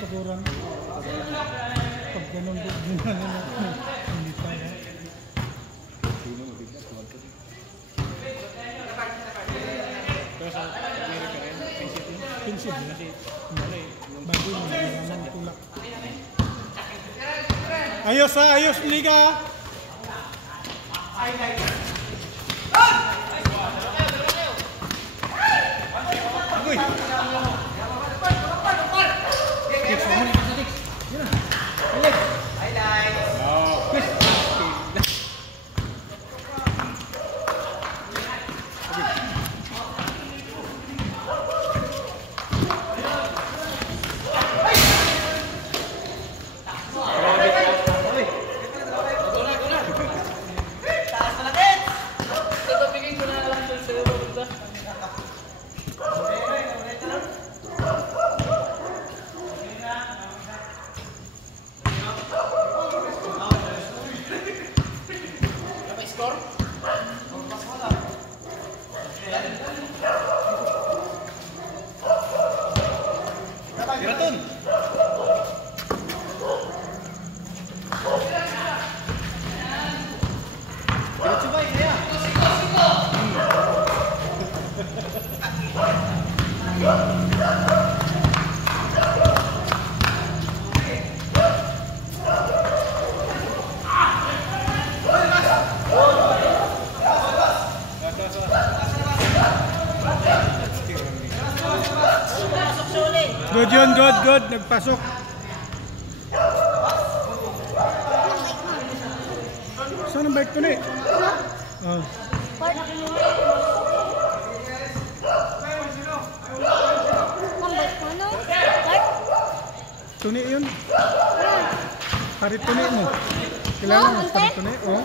tukuran. Pag ganun din na hindi pa yan. Pero sa pagkira ka rin, Pinsip na. Bago mo naman tulak. Ayos ha, ayos liga. Uy. Good yun, good. Nagpasok. Saan ang bike ko na eh? Oh. Tuni yun. Parit tuni mo. Kilala mo parit tuni? Oh.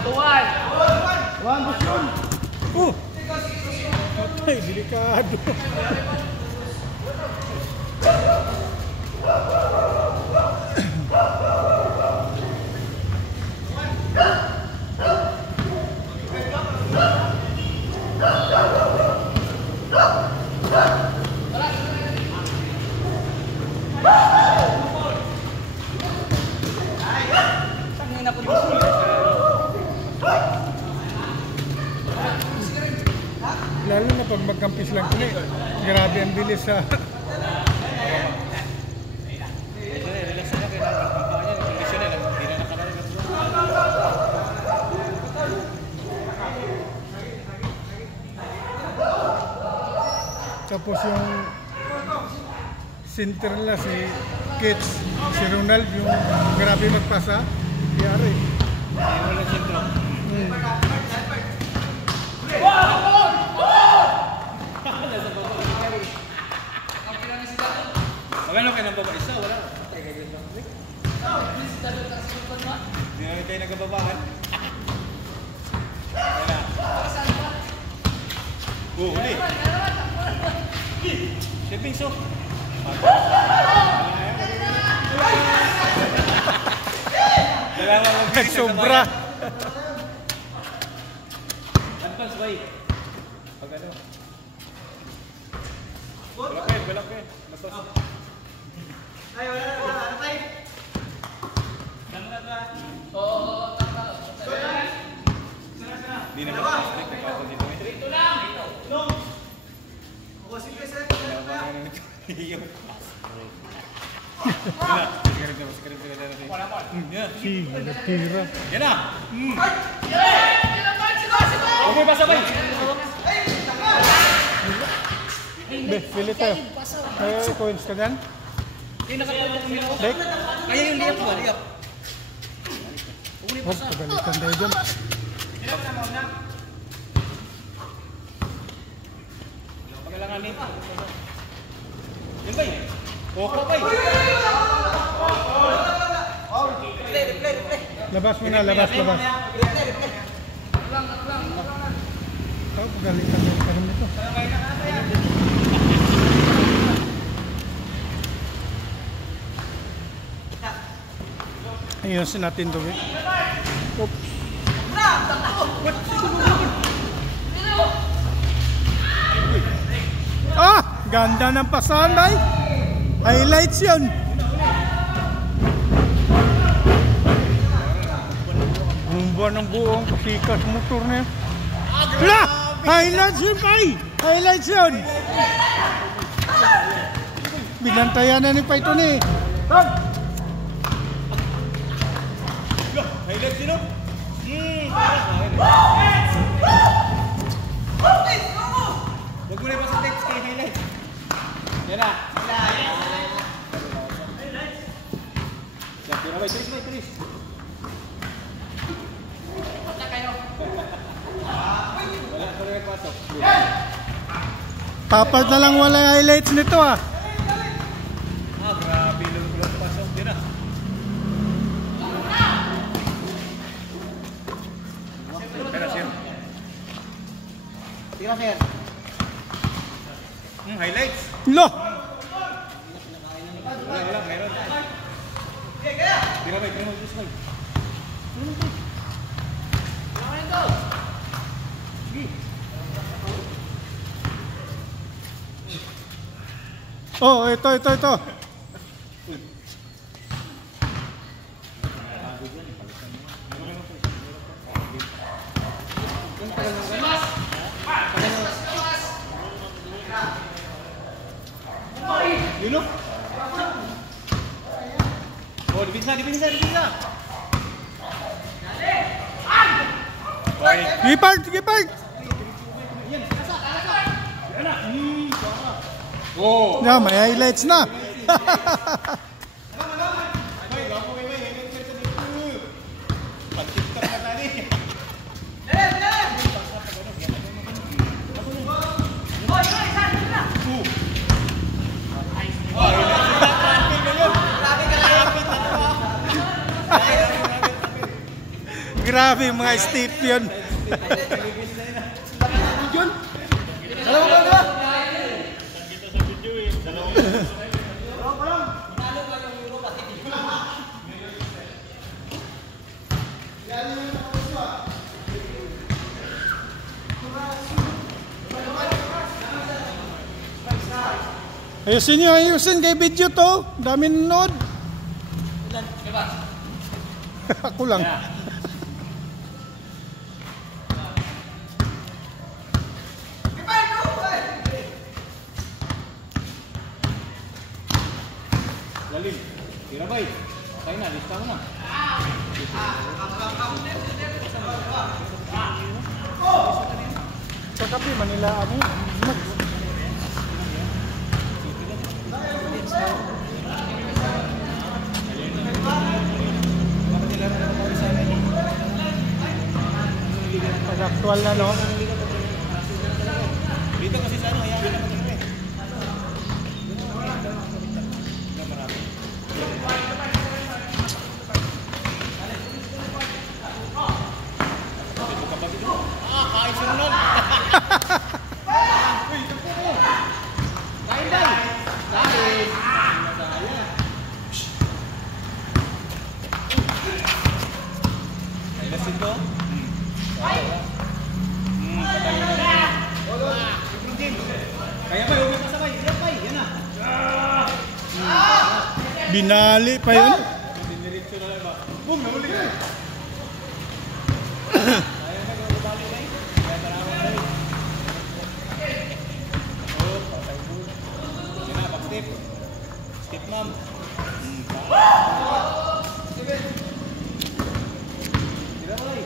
Tuwan. Oh. Patay, delikado. Lalo na pag magkampis lang kami, grabe ang bilis ha. Tapos yung center nila si Kitts, si Ronald, yung grabe magpasa, yari. Wala sentro. Magano kayo nang isa? Wala. Tayo kayo lang. Hindi na kayo nagbabahan. Huli. Shipping so. Sobra. Advance bay. Pag ano. Balak kayo. Ay, wala. Ano tayo? Oo, tama. Hindi naman plastic na kapag dito. Ito lang. No. O, sige, sir. Iyo. Sige, nagtira. Yan na. Okay, basa ba? Pili tayo. Kaya coins ka dyan? Dek? Kaya yung liap ba? Liap. Huwag, pagalitan tayo dyan. Pagkailangan nito. Yan ba yun? Koko ba yun? Labas mo na, labas. Oh, pagalitan tayo pa rin nito. Ayusin natin to, eh. Oops. Ah! Ganda ng pasahan, bay. Highlights yun. Bumba ng buong pasikas motor na yun. Wala! Highlights yun, bay. Highlights yun. Binantayan na ni Paito ni. Highlights yun, no? Huwag mo na iba sa text kay highlights. Yan na. Tira ba? Tulis. Wala ko rin pasok. Papat na lang wala highlights nito, ah. Grabe. Lulo pasok. Yan na. Tira, sir. Highlights. Lo! Wala, meron. Tira ba? Just ba? Oh, ito. You know? Oh, dipinsa. Gipart! Oh! Yeah, may highlights na. Grabe mga step yun. Ayusin kay video to. Dami nanood. Ako lang. Lalim. Tira bay. Okay na, lista mo na. Sa kape, Manila, ano? Pag-actual na, no? Dito kasi sa ano, hayaan na mag-iwi. Kain sinunod. Kain daw. Kain. Lasin to. Kaya ba, huwag kasabay. Yan pa, yan na. Binali pa yun. Diniritso na lang ba? Boom, nahuli ka. Step ma'am. Tira mo lang.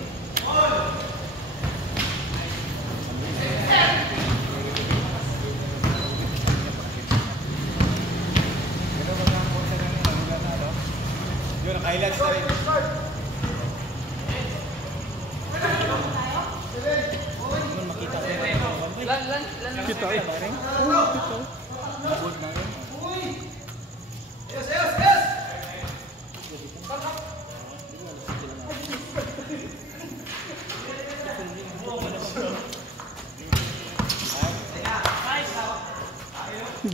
Yun, naka-highlights na rin. Yun, makita ko rin. Kita eh. Oo, kita. Mabod na rin.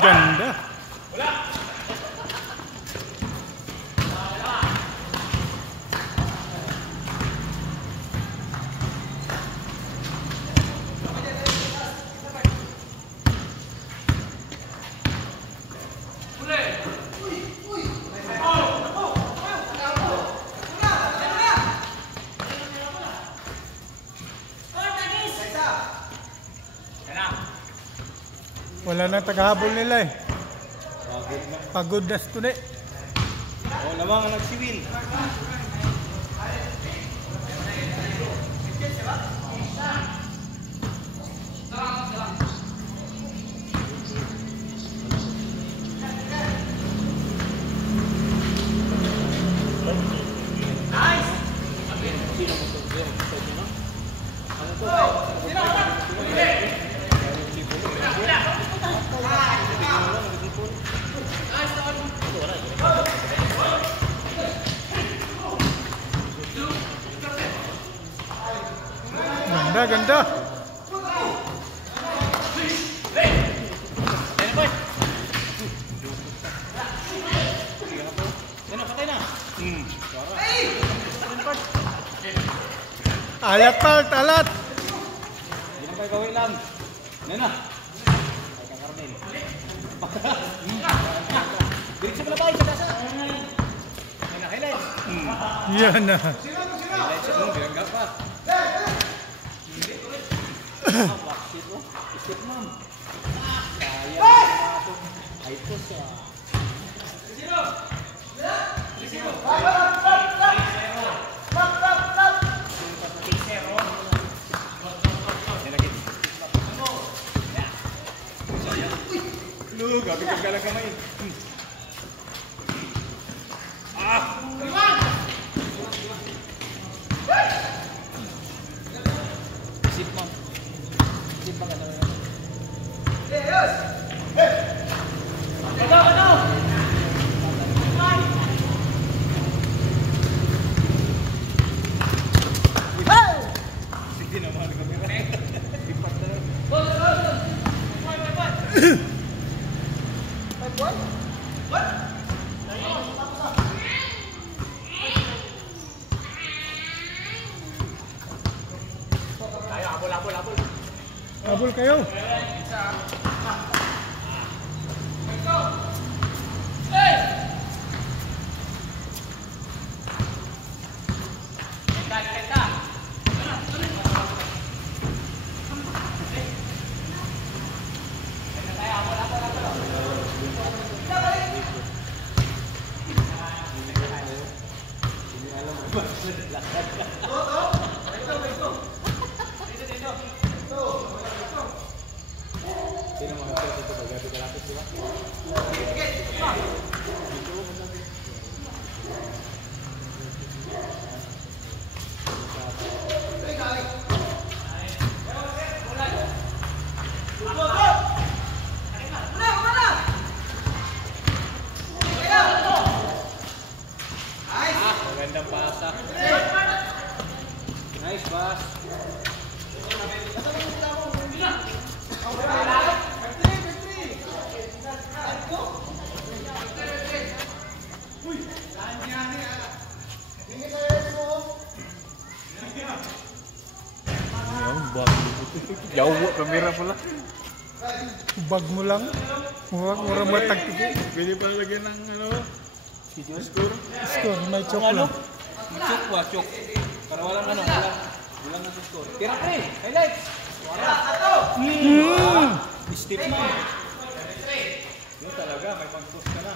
Ganda. Wala nang tagahabol nila eh. Pagod na. Pagod na studi. Oh, lamang ang nagsiwil. Ganda, ganda. Alat pa, alat. Hindi na kayo gawin lang. Nena. Ay, kang Carmel. Diretso mo na ba? Sa kasa. Nena, highlights. Yan na. Highlights mo, bilangga pa. Bakit mo? Isip mo. Kaya mo. Ay, ito siya. Gabi ka galang kamay. Isip mo. Isip mo ka na. Yes! Ano? Sige naman kami. Lipat na lang. Habol kayo. Magandang pasa. Nice pass. Jauh kamera pula. Bag mo lang. Mura matagtigi. Pwede pa lagyan ng ano? Score. Score, may chok lang. Chok ba? Chok. Para walang ano, walang na score. Tira pre, highlights. Step mo. Yun talaga, may pang-push ka na.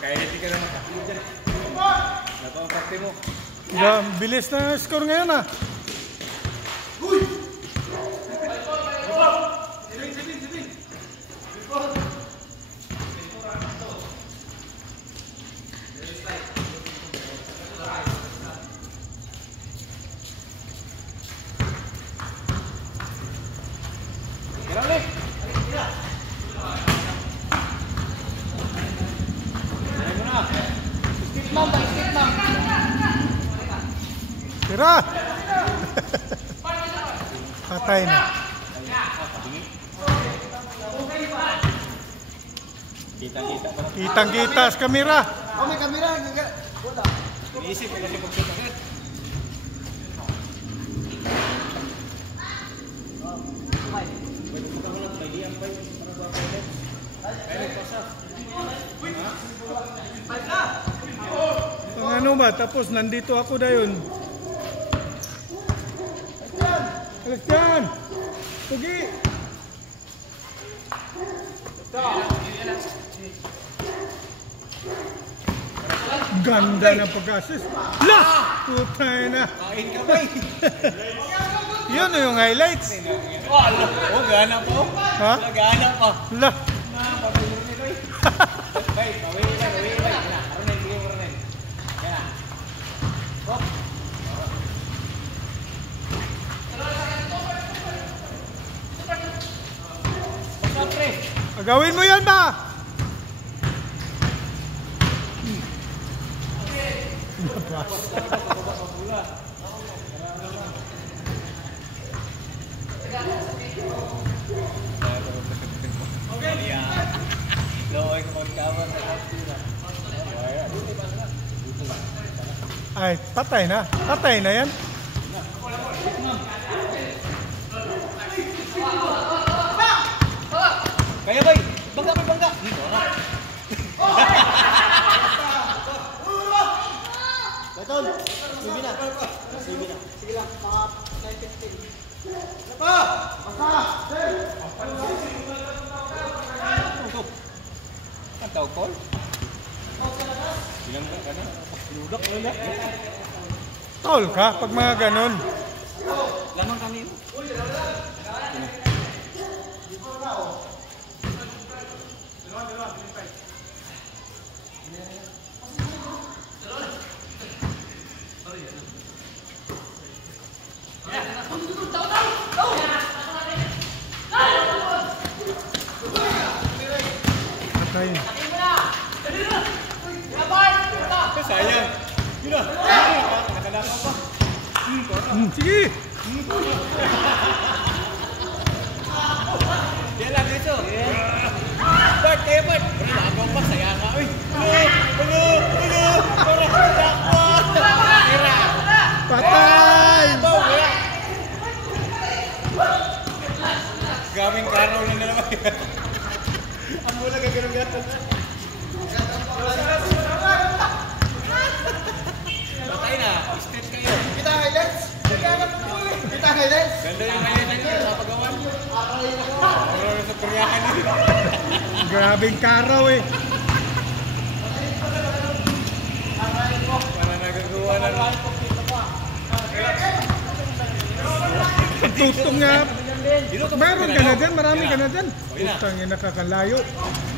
Kaya hindi ka na makakilid dyan. Nato ang prakti mo. Yeah, bilis na score ngayon ah. Uy! Tira! Patay na. Kitang-kita sa kamera. Oh, may kamera. Wala. Iniisip ko kasi mag-shoot agad. Ano ba? Tapos nandito ako dayon. Alas yan! Pugi. Ganda ng pag-assist. La! Putay na. Kain ka ba eh? Yun na yung highlights. Oh, gana pa. Ha? Gana pa. La! Pabilo nito eh. Bay, bawi. Yan na, Ronel, bigay mo Ronel. Yan na. Hop. Basta pre. Agawin mo yan ba? Loy ko magkawan sa kapila. Ay, patay na. Patay na yan. Kaya bay, bangga. Dito na. Betul. Sige na. Sige lang, mga 9:15. Ang tawag call? Bilang ka na. Ludak mo na. Tol ka pag mga ganun. Lamang kami. Patay. Sayang. Yun na. Nakakadala pa. Sige. Yan lang dito. Bart, kayo Bart. Wala na ako pa. Saya nga. Uy. Hello. Para dakwa. Tira. Patay. Gaming karaw na naman. Ang mula gagano'n. Patay na. Stretch kayo. Kita highlights. Kita highlights. Ganda yung highlight niyo sa pagawan. Pero sa kuryahan nito. Grabing karaw eh. Para nagagawa na lang. Tutong nga. Meron ka na dyan. Marami ka na dyan. Okay na. Putang yung nakakalayo.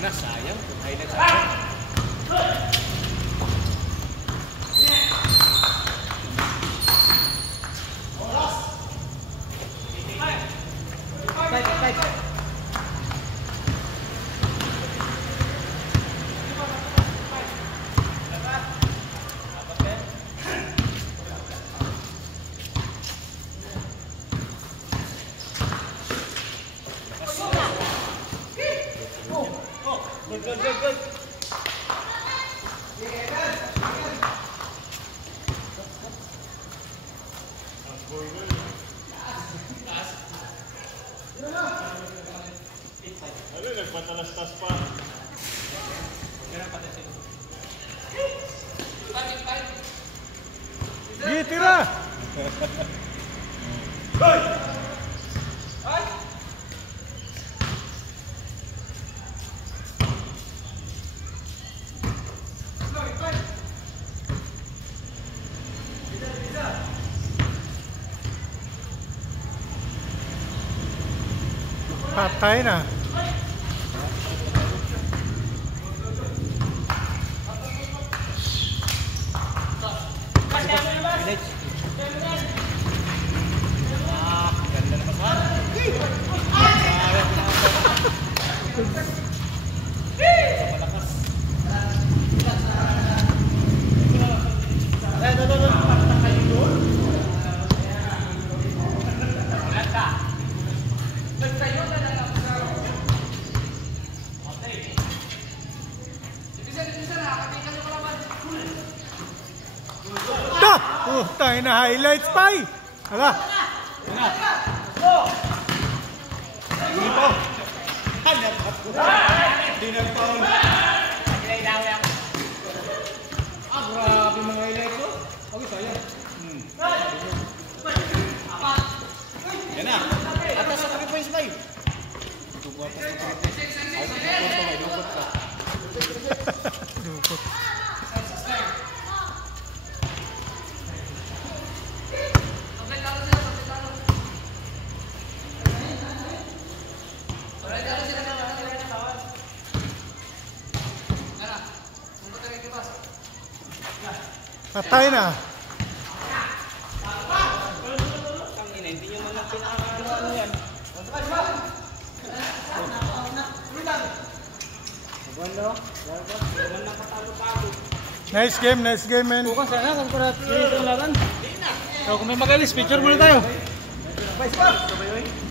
Sayang. Highlight sa akin. Good. Ano, nagpatalastas pa. Sige, tira. Patay na. Ganda na pa. Da! Oh, tayo na highlights pa eh. Hala. Dinagpaon. Grabe mga highlight ko. Okay, sayang. Yan na. Atas sa kaki po Nice, bay. Tubuhan pa sa Trites. Ako pupunta may lukot ka. Dukot. Patay na. Hindi nyo man lang pinaka-ano yan. Nice game, man. Bukas sana kung para dito ang laban. So kung may magalis, picture muna tayo.